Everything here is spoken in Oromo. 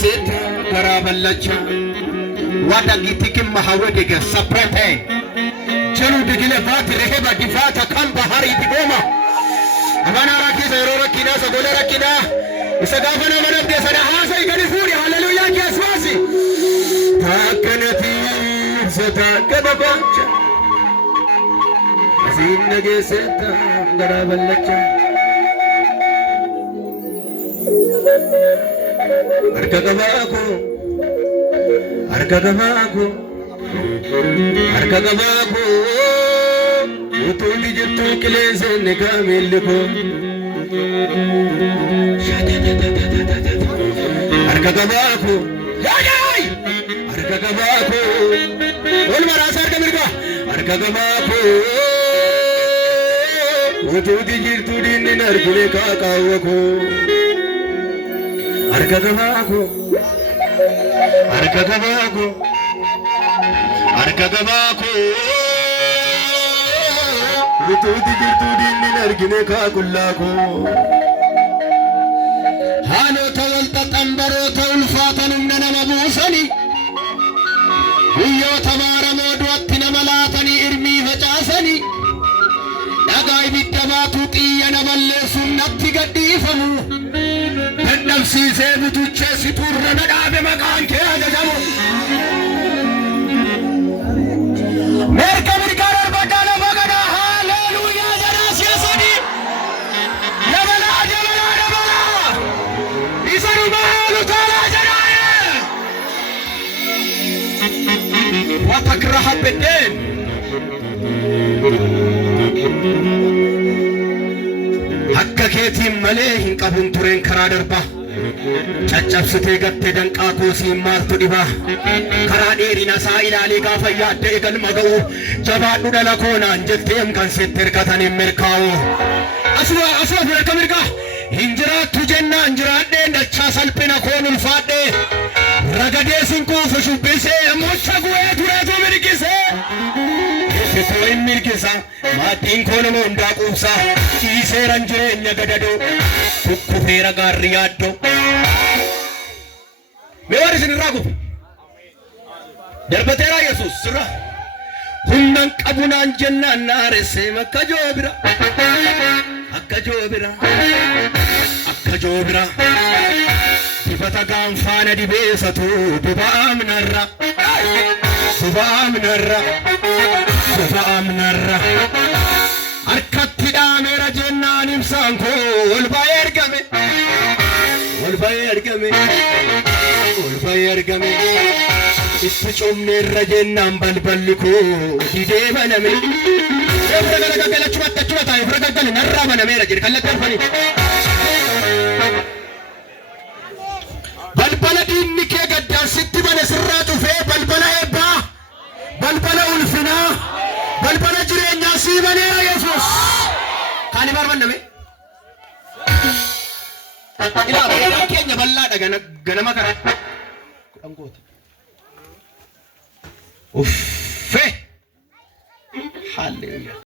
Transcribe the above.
seta garabalacha wada gitikim mahawege saprate chelu digile vat reheba difata kan bahari digoma amana raki zero rakina sagole rakina isagafana manabde sana hasa igalifuri haleluya kiaswasi takanati seta gababacha asinage seta garabalacha Arkagabaku utuli jittu kilese nekamilko Arkagabaku yayay Arkagabaku ol marasar kamirka Arkagabaku utuli jittu dinni narkule kakawako Arkagabaku utudi girtudi ninargine ka kullako halo tawalta tambaro tawlfatan nana mabusani yo tabara modwatti namalatani irmi facasani dagai bitabatu tiyana balle sunnati gadifamu nafsi se butuche siturra nadabe makan ke ajajamu merka mirkarar badala bagada haleluya janas yasani yabala isanu balu tala janaye wa takraha beden hakka keetiin malee hin qabun tureen karaa darba caccabsitee gatte danqaa koosii maaltu dhiba karaa dheerina isaa ilaalee gaafa yaadde eegalma ga'u jabaadhu dhala koonaan jettee kan sitti hirkataniin mirkaa'u asuma mirka mirga hin jiraattu jennaan jiraadheen dachaa salphina koon ulfaadhe ragadee sinkuufu shubbisee mocha gu'ee tureetu mirgisee Fitoin mirgisa maatiin koonuma hundaa quubsa ciiseeran jireenya gadadoo kukkufeera gaarri yaaddoo mee waan isin irraa gufu darbateera Yesuus sirra humnan qabunaan jennaan naaressee akka joobira dibata gaanfaana dibeessatu dubaamnarra Amnarra arkatti dhaamera jennaan ibsaan koo ol ba'ee argame itti cumneerra jennaan balballi koo hidee baname fira galachuma taa'e fira gaggali narraa banameera jedhe kallattii arfanii balbala diinni kee gaddaan sitti bane sirraa cufee balbala eebbaa balbala ulfinaa balbala jireenyaa sii baneera Yesuus kaani barbaanname ilaa keenya bal'aadha ganama kana kudhangoota uffee haalleluyaa